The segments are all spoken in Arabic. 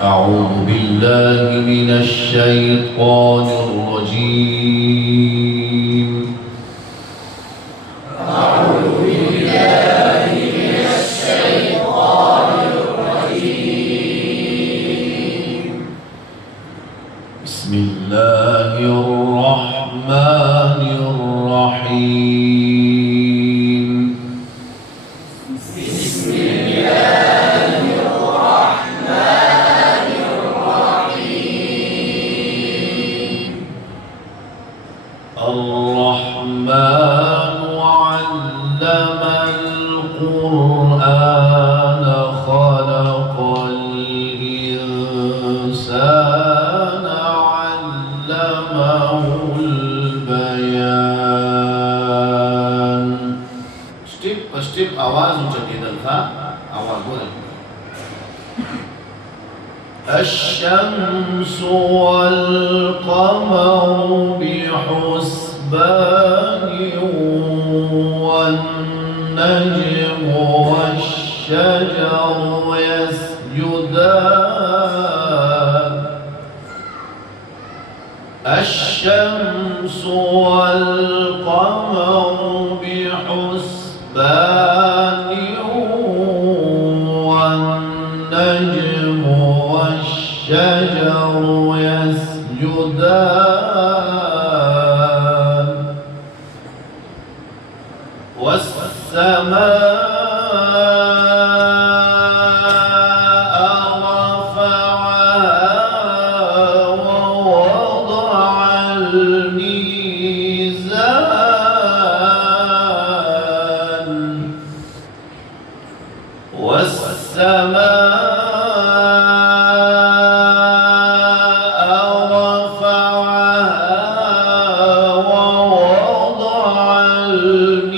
أعوذ بالله من الشيطان الرجيم. أعوذ بالله من الشيطان الرجيم. بسم الله الرحمن الرحيم. بسم الله الرحمن الرحيم. الرحمن علم القرآن خلق الإنسان علمه البيان. स्टेप पर स्टेप आवाज ऊंचा केदल था आवाज बोले الشمس والقمر بحسبان والنجم والشجر يسجدان. الشمس والقمر بحسبان والنجم والشجر يسجدان. والسماء رفعها ووضع الميزان.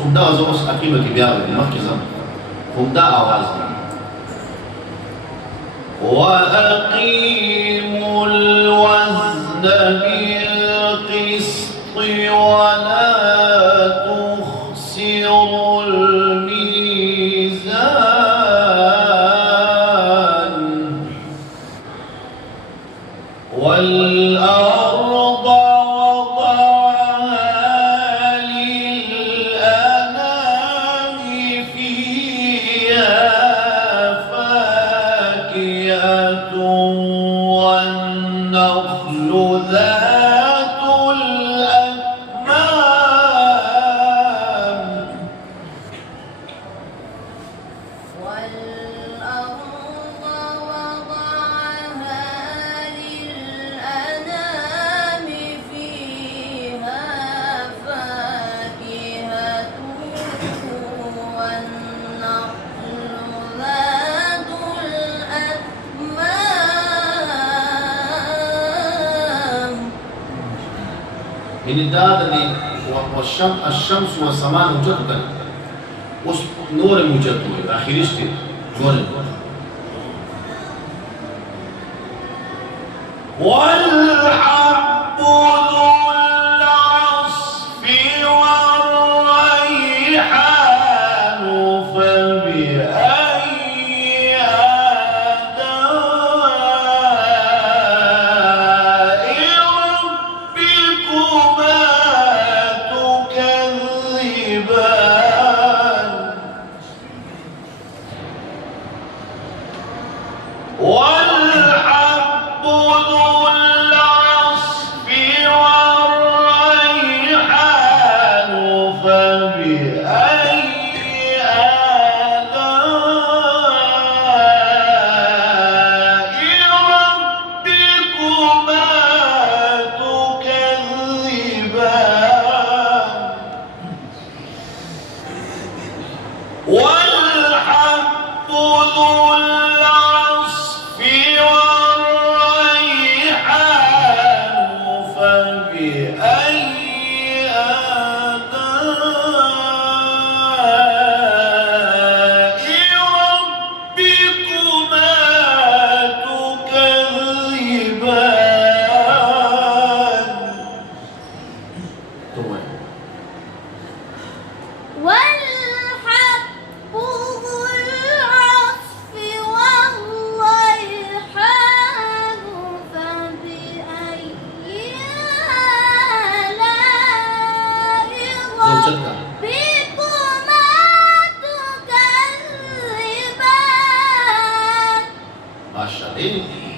خمدا زوس عقیبه کی بیا مخکزه خمدا آواز دی وَأَقِيمُوا الْوَزْنَ بِالْقِسْطِ وَلَا تُخْسِرُوا الْمِيزَانَ. وَالْأَرْضَ والنخل ذات الأكمام. والأرض وضعها للأنام فيها فاكهة والنخل ذات الأكمام. يعني دادني الشمس والسماء موجود نور موجود آخرشتي نور والحب ذو العصف والريحان فبأي آلاء ربكما تكذبان. والحب ذو العصف والريحان والحب ذو العصف والريحان فبأي آلاء ربكما تكذبان. والحب ذو العصف والريحان فبأي آلاء زوجتك. ربكما تكذبان. ما شاء الله.